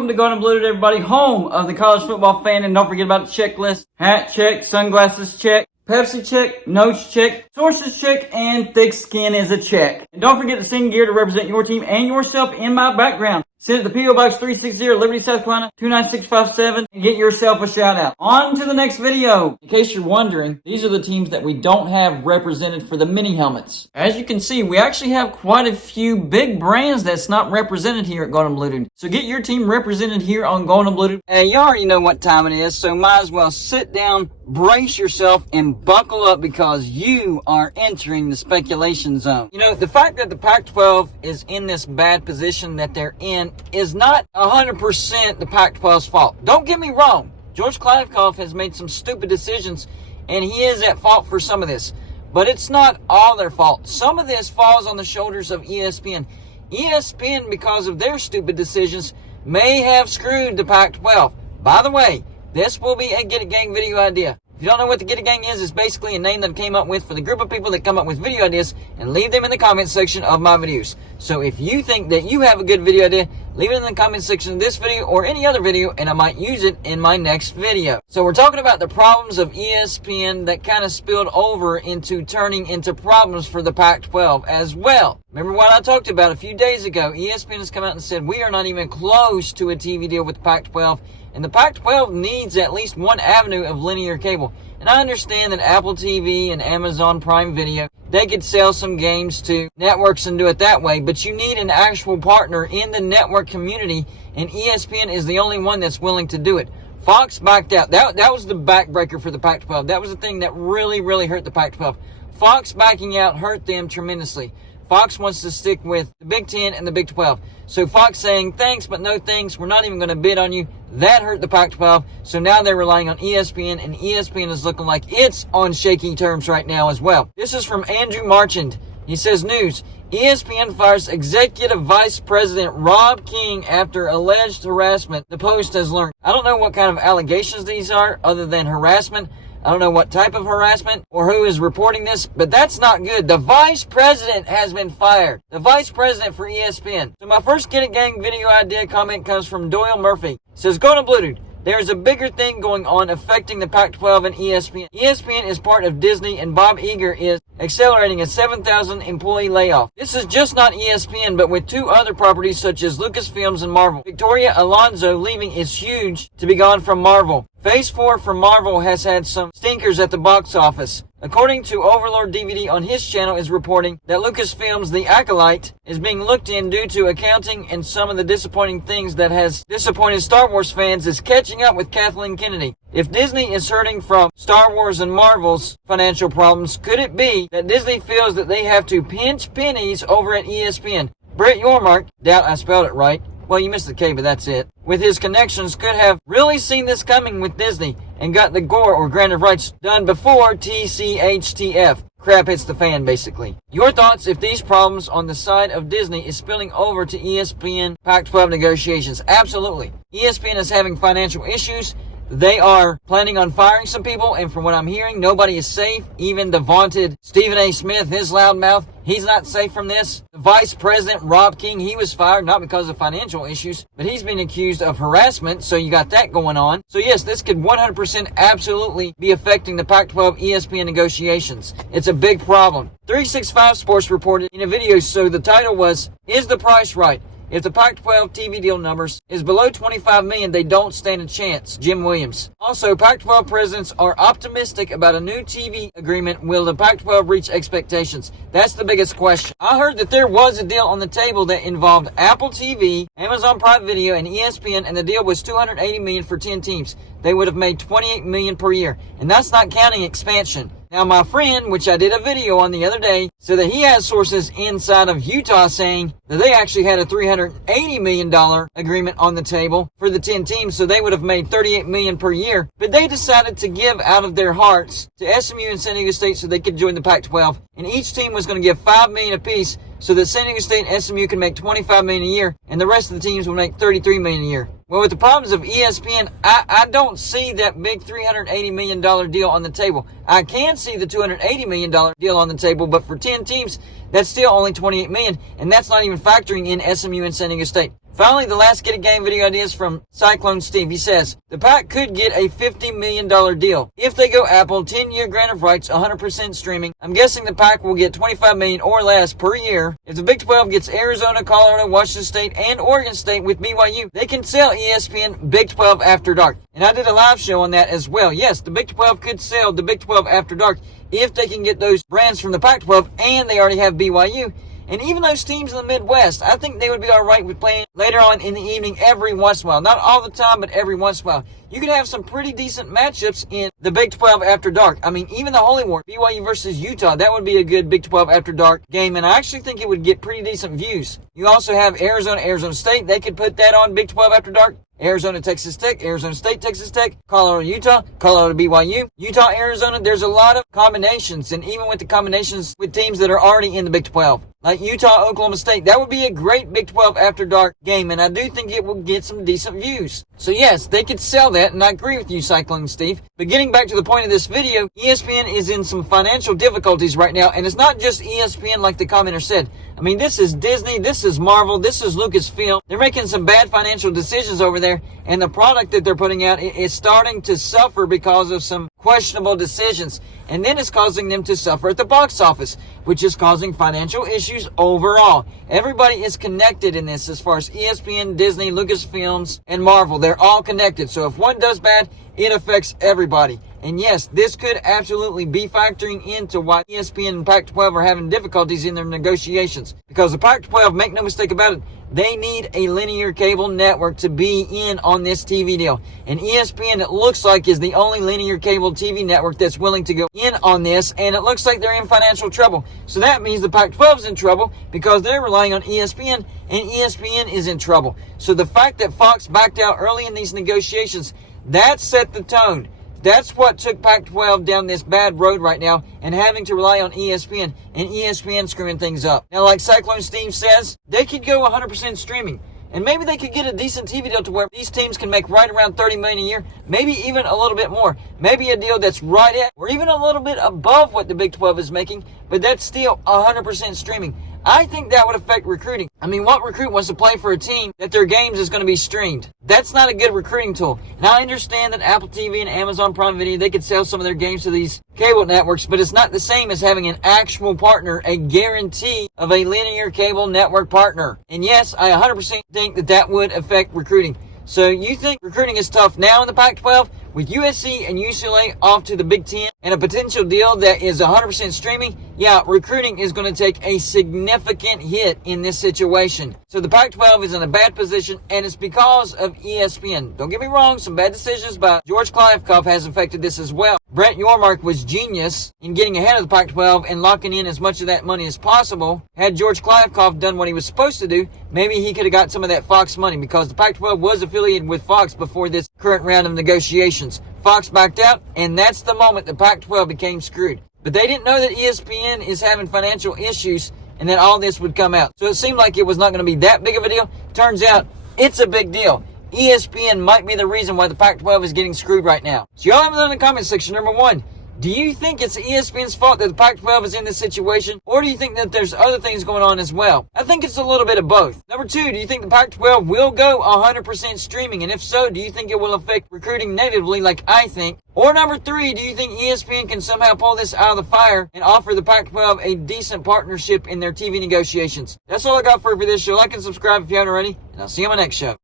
Welcome to Golden Blue, everybody, home of the college football fan. And don't forget about the checklist. Hat check, sunglasses check, Pepsi check, notes check, sources check, and thick skin is a check. And don't forget to sing gear to represent your team and yourself in my background. Send it to P.O. Box 360, Liberty, South Carolina, 29657, and get yourself a shout out. On to the next video. In case you're wondering, these are the teams that we don't have represented for the mini helmets. As you can see, we actually have quite a few big brands that's not represented here at Golden Blue. So get your team represented here on Golden Blue. Hey, you already know what time it is, so might as well sit down, brace yourself, and buckle up because you are entering the speculation zone. You know, the fact that the Pac-12 is in this bad position that they're in is not 100% the Pac-12's fault. Don't get me wrong. George Kliavkoff has made some stupid decisions, and he is at fault for some of this. But it's not all their fault. Some of this falls on the shoulders of ESPN. ESPN, because of their stupid decisions, may have screwed the Pac-12. By the way, this will be a Get It Gang video idea. If you don't know what the Get It Gang is, it's basically a name that I came up with for the group of people that come up with video ideas and leave them in the comment section of my videos. So if you think that you have a good video idea, leave it in the comment section of this video or any other video, and I might use it in my next video. So we're talking about the problems of ESPN that kind of spilled over into turning into problems for the Pac-12 as well. Remember what I talked about a few days ago? ESPN has come out and said we are not even close to a TV deal with the Pac-12. And the Pac-12 needs at least one avenue of linear cable. And I understand that Apple TV and Amazon Prime Video, they could sell some games to networks and do it that way. But you need an actual partner in the network community. And ESPN is the only one that's willing to do it. Fox backed out. That was the backbreaker for the Pac-12. That was the thing that really, really hurt the Pac-12. Fox backing out hurt them tremendously. Fox wants to stick with the Big 10 and the Big 12. So Fox saying, thanks, but no thanks. We're not even going to bid on you. That hurt the Pac-12. So now they're relying on ESPN, and ESPN is looking like it's on shaky terms right now as well. This is from Andrew Marchand. He says, news, ESPN fires Executive Vice President Rob King after alleged harassment, the Post has learned. I don't know what kind of allegations these are other than harassment. I don't know what type of harassment or who is reporting this, but that's not good. The vice president has been fired. The vice president for ESPN. So my first Get It Gang video idea comment comes from Doyle Murphy. It says, Golden Blue Dude, there's a bigger thing going on affecting the Pac-12 and ESPN. ESPN is part of Disney, and Bob Iger is accelerating a 7,000 employee layoff. This is just not ESPN, but with two other properties such as Lucasfilms and Marvel. Victoria Alonso leaving is huge to be gone from Marvel. Phase 4 from Marvel has had some stinkers at the box office. According to Overlord DVD on his channel is reporting that Lucasfilms The Acolyte is being looked in due to accounting, and some of the disappointing things that has disappointed Star Wars fans is catching up with Kathleen Kennedy. If Disney is hurting from Star Wars and Marvel's financial problems, could it be that Disney feels that they have to pinch pennies over at ESPN? Brett Yormark, doubt I spelled it right. Well, you missed the K, but that's it. With his connections, could have really seen this coming with Disney and got the gore or grant of rights done before TCHTF. Crap hits the fan, basically. Your thoughts if these problems on the side of Disney is spilling over to ESPN Pac-12 negotiations? Absolutely. ESPN is having financial issues. They are planning on firing some people, and from what I'm hearing, nobody is safe. Even the vaunted Stephen A. Smith, his loudmouth, he's not safe from this. The Vice President, Rob King, he was fired not because of financial issues, but he's been accused of harassment, so you got that going on. So yes, this could 100% absolutely be affecting the Pac-12 ESPN negotiations. It's a big problem. 365 Sports reported in a video, so the title was, Is the Price Right? If the Pac-12 TV deal numbers is below $25 million, they don't stand a chance. Jim Williams. Also, Pac-12 presidents are optimistic about a new TV agreement. Will the Pac-12 reach expectations? That's the biggest question. I heard that there was a deal on the table that involved Apple TV, Amazon Prime Video, and ESPN, and the deal was $280 million for 10 teams. They would have made $28 million per year, and that's not counting expansion. Now, my friend, which I did a video on the other day, said that he has sources inside of Utah saying that they actually had a $380 million agreement on the table for the 10 teams, so they would have made $38 million per year. But they decided to give out of their hearts to SMU and San Diego State so they could join the Pac-12, and each team was going to give $5 million apiece so that San Diego State and SMU can make $25 million a year, and the rest of the teams will make $33 million a year. Well, with the problems of ESPN, I don't see that big $380 million deal on the table. I can see the $280 million deal on the table, but for 10 teams, that's still only $28 million, and that's not even factoring in SMU and San Diego State. Finally, the last Get a Game video ideas from Cyclone Steve. He says, the PAC could get a $50 million deal. If they go Apple, 10-year grant of rights, 100% streaming. I'm guessing the PAC will get $25 million or less per year. If the Big 12 gets Arizona, Colorado, Washington State, and Oregon State with BYU, they can sell ESPN Big 12 After Dark. And I did a live show on that as well. Yes, the Big 12 could sell the Big 12 After Dark if they can get those brands from the Pac-12 and they already have BYU. And even those teams in the Midwest, I think they would be all right with playing later on in the evening every once in a while. Not all the time, but every once in a while. You could have some pretty decent matchups in the Big 12 After Dark. I mean, even the Holy War, BYU versus Utah, that would be a good Big 12 After Dark game, and I actually think it would get pretty decent views. You also have Arizona, Arizona State. They could put that on Big 12 After Dark. Arizona, Texas Tech, Arizona State, Texas Tech, Colorado, Utah, Colorado, BYU, Utah, Arizona. There's a lot of combinations, and even with the combinations with teams that are already in the Big 12, like Utah, Oklahoma State, that would be a great Big 12 After Dark game, and I do think it will get some decent views. So yes, they could sell that, and I agree with you, Cyclone Steve. But getting back to the point of this video, ESPN is in some financial difficulties right now, and it's not just ESPN like the commenter said. I mean, this is Disney, this is Marvel, this is Lucasfilm. They're making some bad financial decisions over there, and the product that they're putting out is starting to suffer because of some questionable decisions. And then it's causing them to suffer at the box office, which is causing financial issues overall. Everybody is connected in this as far as ESPN, Disney, Lucasfilms, and Marvel. They're all connected. So if one does bad, it affects everybody. And yes, this could absolutely be factoring into why ESPN and Pac-12 are having difficulties in their negotiations. Because the Pac-12, make no mistake about it, they need a linear cable network to be in on this TV deal. And ESPN, it looks like, is the only linear cable TV network that's willing to go in on this. And it looks like they're in financial trouble. So that means the Pac-12 is in trouble because they're relying on ESPN, and ESPN is in trouble. So the fact that Fox backed out early in these negotiations, that set the tone. That's what took Pac-12 down this bad road right now and having to rely on ESPN and ESPN screwing things up. Now, like Cyclone Steve says, they could go 100% streaming. And maybe they could get a decent TV deal to where these teams can make right around $30 million a year, maybe even a little bit more. Maybe a deal that's right at or even a little bit above what the Big 12 is making, but that's still 100% streaming. I think that would affect recruiting. I mean, what recruit wants to play for a team that their games is going to be streamed? That's not a good recruiting tool. Now, I understand that Apple TV and Amazon Prime Video, they could sell some of their games to these cable networks, but it's not the same as having an actual partner, a guarantee of a linear cable network partner. And yes, I 100% think that that would affect recruiting. So you think recruiting is tough now in the Pac-12 with USC and UCLA off to the Big Ten and a potential deal that is 100% streaming? Yeah, recruiting is going to take a significant hit in this situation. So the Pac-12 is in a bad position, and it's because of ESPN. Don't get me wrong, some bad decisions by George Kliavkoff has affected this as well. Brett Yormark was genius in getting ahead of the Pac-12 and locking in as much of that money as possible. Had George Kliavkoff done what he was supposed to do, maybe he could have got some of that Fox money because the Pac-12 was affiliated with Fox before this current round of negotiations. Fox backed out, and that's the moment the Pac-12 became screwed. But they didn't know that ESPN is having financial issues and that all this would come out. So it seemed like it was not going to be that big of a deal. Turns out it's a big deal. ESPN might be the reason why the Pac-12 is getting screwed right now. So y'all have it in the comment section. Number one, do you think it's ESPN's fault that the Pac-12 is in this situation? Or do you think that there's other things going on as well? I think it's a little bit of both. Number two, do you think the Pac-12 will go 100% streaming? And if so, do you think it will affect recruiting negatively like I think? Or number three, do you think ESPN can somehow pull this out of the fire and offer the Pac-12 a decent partnership in their TV negotiations? That's all I got for you for this show. Like and subscribe if you haven't already, and I'll see you on my next show.